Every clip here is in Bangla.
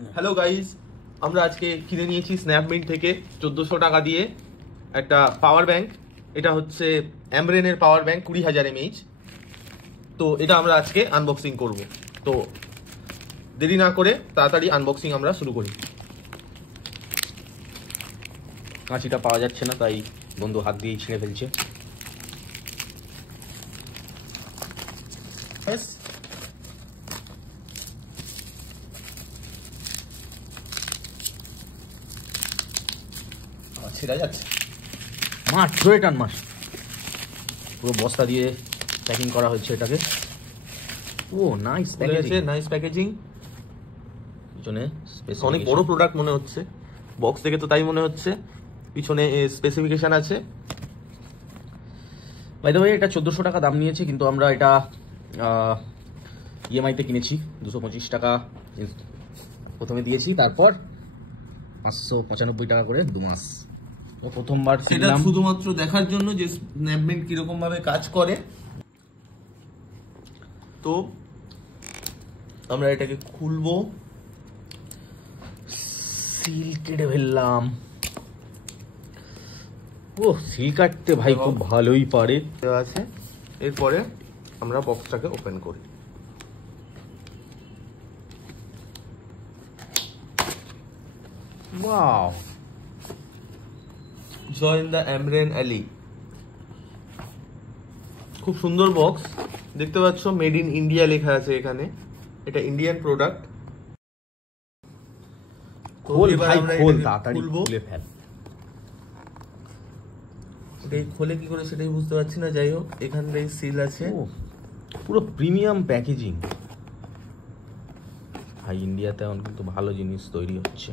হ্যালো গাইজ, আমরা আজকে কিনে নিয়েছি স্ন্যাপমিন্ট থেকে 1400 টাকা দিয়ে একটা পাওয়ার ব্যাংক। এটা হচ্ছে অ্যামরেনের পাওয়ার ব্যাংক 20,000 mAh। তো এটা আমরা আজকে আনবক্সিং করব। তো দেরি না করে তাড়াতাড়ি আনবক্সিং আমরা শুরু করি। কাঁচিটা পাওয়া যাচ্ছে না, তাই বন্ধু হাত দিয়েই ছিঁড়ে ফেলছে। ছেড়া যাচ্ছে, মাছ ধরে টান মাছ। পুরো বস্তা দিয়ে প্যাকিং করা হয়েছে এটাকে। ও নাইস প্যাকেজিং, নাইস প্যাকেজিং। পিছনে অনেক বড় প্রোডাক্ট মনে হচ্ছে, বক্স থেকে তো তাই মনে হচ্ছে। পিছনে স্পেসিফিকেশন আছে। বাই দ্য ওয়ে, এটা 1400 টাকা দাম নিয়েছে, কিন্তু আমরা এটা ইএমআইতে কিনেছি। 225 টাকা প্রথমে দিয়েছি, তারপর 595 টাকা করে 2 মাস। ও প্রথমবার সেটা শুধুমাত্র দেখার জন্য যে স্ন্যাপমিন্ট কিরকম ভাবে কাজ করে। তো আমরা এটাকে খুলবো, সিল কেটে ফেললাম। ও সিল কাটতে ভাই খুব ভালোই পারে। দেওয়া আছে। এরপরে আমরা বক্সটাকে ওপেন করি। Wow, join the amren ally. খুব সুন্দর বক্স, দেখতে পাচ্ছ মেড ইন ইন্ডিয়া লেখা আছে এখানে। এটা ইন্ডিয়ান প্রোডাক্ট। খোল ভাই খোল, তাড়াতাড়ি খুলে ফেল। এটাই খোলে কি করে সেটাই বুঝতে পারছি না। যাই হোক, এখানটাই সিল আছে। পুরো প্রিমিয়াম প্যাকেজিং ভাই। ইন্ডিয়াতে এখন কিন্তু ভালো জিনিস তৈরি হচ্ছে।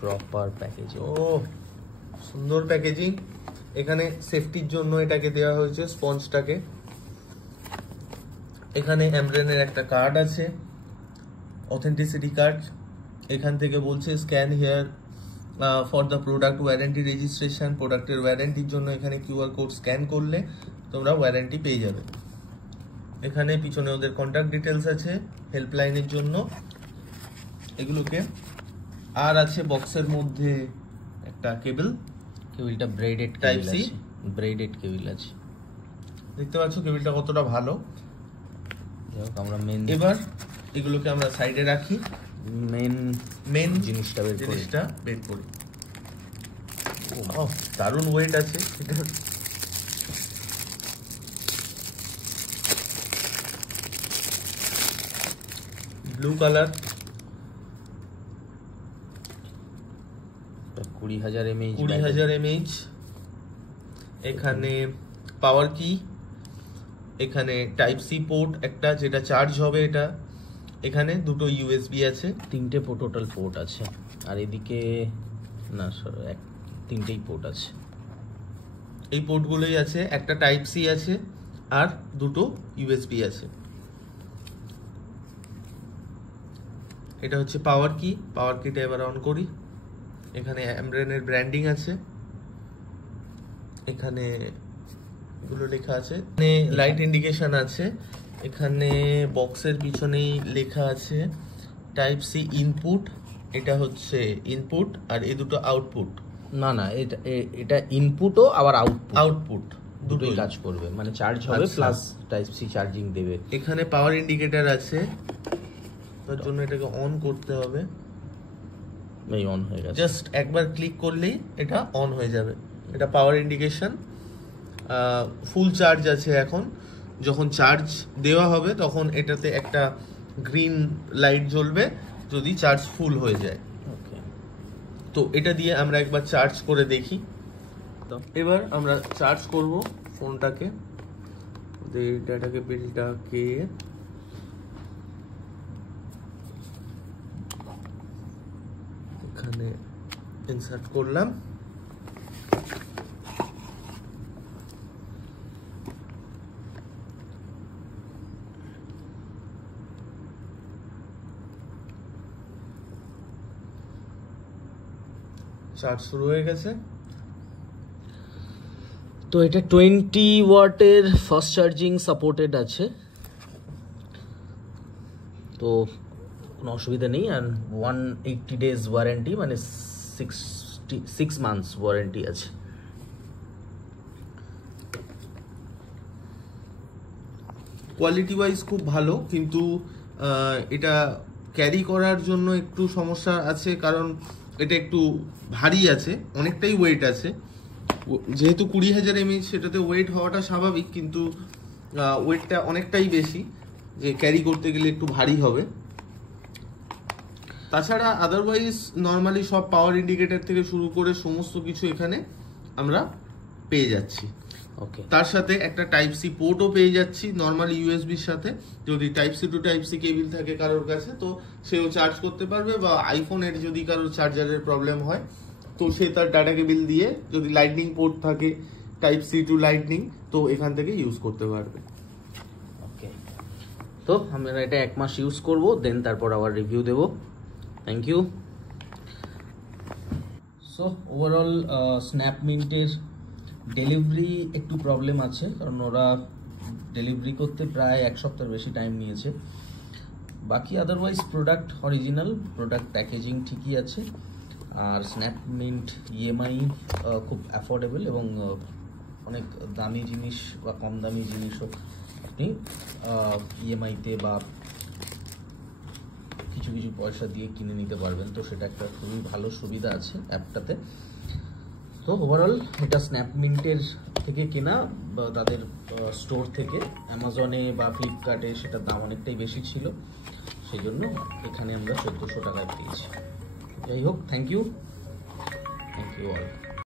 Proper packaging. ও সুন্দর প্যাকেজিং। এখানে সেফটির জন্য এটাকে দেওয়া হয়েছে, স্পঞ্জটাকে। এখানে অ্যামরেনের একটা কার্ড আছে, অথেন্টিসিটি কার্ড। এখান থেকে বলছে scan here for the product warranty registration. প্রোডাক্টের ওয়ারেন্টির জন্য এখানে কিউআর কোড স্ক্যান করলে তোমরা ওয়ারেন্টি পেয়ে যাবে। এখানে পিছনে ওদের কন্ট্যাক্ট ডিটেলস আছে হেল্পলাইনের জন্য এগুলোকে। আর আছে বক্সের মধ্যে একটা কেবিলটা braided type C, braided cable আছে। দেখতে পাচ্ছ কেবিলটা কতটা ভালো। আমরা এবার এগুলোকে আমরা সাইডে রাখি, মেন জিনিসটা বের করি। দারুণ ওয়েট আছে। Blue colour, 20,000 mAh। 20,000 mAh। এখানে পাওয়ার কি, এখানে টাইপ সি পোর্ট একটা যেটা চার্জ হবে এটা। এখানে দুটো ইউএসবি আছে, 3টে টোটাল পোর্ট আছে। আর এদিকে না স্যার, তিনটেই পোর্ট আছে। এই পোর্টগুলোই আছে। একটা টাইপ সি আছে আর দুটো ইউএসবি আছে। এটা হচ্ছে পাওয়ার কি। পাওয়ার কিটা এবার অন করি। এখানে অ্যামরেনের ব্র্যান্ডিং আছে, এখানে এগুলো লেখা আছে, এখানে লাইট ইন্ডিকেশন আছে। এখানে বক্সের পিছনেই লেখা আছে টাইপ সি ইনপুট। এটা হচ্ছে ইনপুট আর এই দুটো আউটপুট। না না, এটা ইনপুটও আবার আউটপুট দুটোই কাজ করবে, মানে চার্জ হবে প্লাস টাইপ সি চার্জিং দেবে। এখানে পাওয়ার ইন্ডিকেটর আছে, তার জন্য এটাকে অন করতে হবে। এই অন হয়ে গেছে, জাস্ট একবার ক্লিক করলেই এটা অন হয়ে যাবে। এটা পাওয়ার ইন্ডিকেশন। ফুল চার্জ আছে এখন। যখন চার্জ দেওয়া হবে তখন এটাতে একটা গ্রিন লাইট জ্বলবে যদি চার্জ ফুল হয়ে যায়। তো এটা দিয়ে আমরা একবার চার্জ করে দেখি। তো এবার আমরা চার্জ করব ফোনটাকে। ডাটা কেবিলটাকে এখানে ইনসার্ট করলাম। চার্জ শুরু হয়ে গেছে। তো এটা 20 ওয়াটের ফাস্ট চার্জিং সাপোর্টেড আছে, তো কোনো অসুবিধা নেই। আর 180 ডেজ ওয়ারেন্টি, মানে 6 মান্থস ওয়ারেন্টি আছে। কোয়ালিটি ওয়াইজ খুব ভালো, কিন্তু এটা ক্যারি করার জন্য একটু সমস্যা আছে, কারণ এটা একটু ভারী আছে, অনেকটাই ওয়েট আছে। যেহেতু 20,000 mAh, সেটাতে ওয়েট হওয়াটা স্বাভাবিক, কিন্তু ওয়েটটা অনেকটাই বেশি, যে ক্যারি করতে গেলে একটু ভারী হবে। তাছাড়া আদারওয়াইজ নর্মালি সব পাওয়ার ইন্ডিকেটর থেকে শুরু করে সমস্ত কিছু এখানে আমরা পেয়ে যাচ্ছি। ওকে, তার সাথে একটা টাইপ সি পোর্টও পেয়ে যাচ্ছি নর্মালি ইউএসবির সাথে। যদি type C to type C cable থাকে কারোর কাছে, তো সেও চার্জ করতে পারবে, বা আইফোনের যদি কারোর চার্জারের প্রবলেম হয় তো সে তার ডাটা কেবিল দিয়ে, যদি লাইটনিং পোর্ট থাকে টাইপ সি টু লাইটনিং, তো এখান থেকে ইউজ করতে পারবে। ওকে, তো আমরা এটা 1 মাস ইউজ করব, দেন তারপর আবার রিভিউ দেব। Thank you. সো ওভারঅল স্ন্যাপমিন্টের ডেলিভারি একটু প্রবলেম আছে, কারণ ওরা ডেলিভারি করতে প্রায় 1 সপ্তাহের বেশি টাইম নিয়েছে। বাকি otherwise product original, product packaging ঠিকই আছে। আর স্ন্যাপমিন্ট ইএমআই খুব অ্যাফোর্ডেবল, এবং অনেক দামি জিনিস বা কম দামি জিনিসও আপনি ইএমআইতে বা কিছু কিছু পয়সা দিয়ে কিনে নিতে পারবেন। তো সেটা একটা খুবই ভালো সুবিধা আছে অ্যাপটাতে। তো ওভারঅল এটা স্ন্যাপমিন্টের থেকে কেনা, বা তাদের স্টোর থেকে। অ্যামাজনে বা ফ্লিপকার্টে সেটার দাম অনেকটাই বেশি ছিল, সেই জন্য এখানে আমরা 1400 টাকায় পেয়েছি। যাই হোক, থ্যাংক ইউ অল।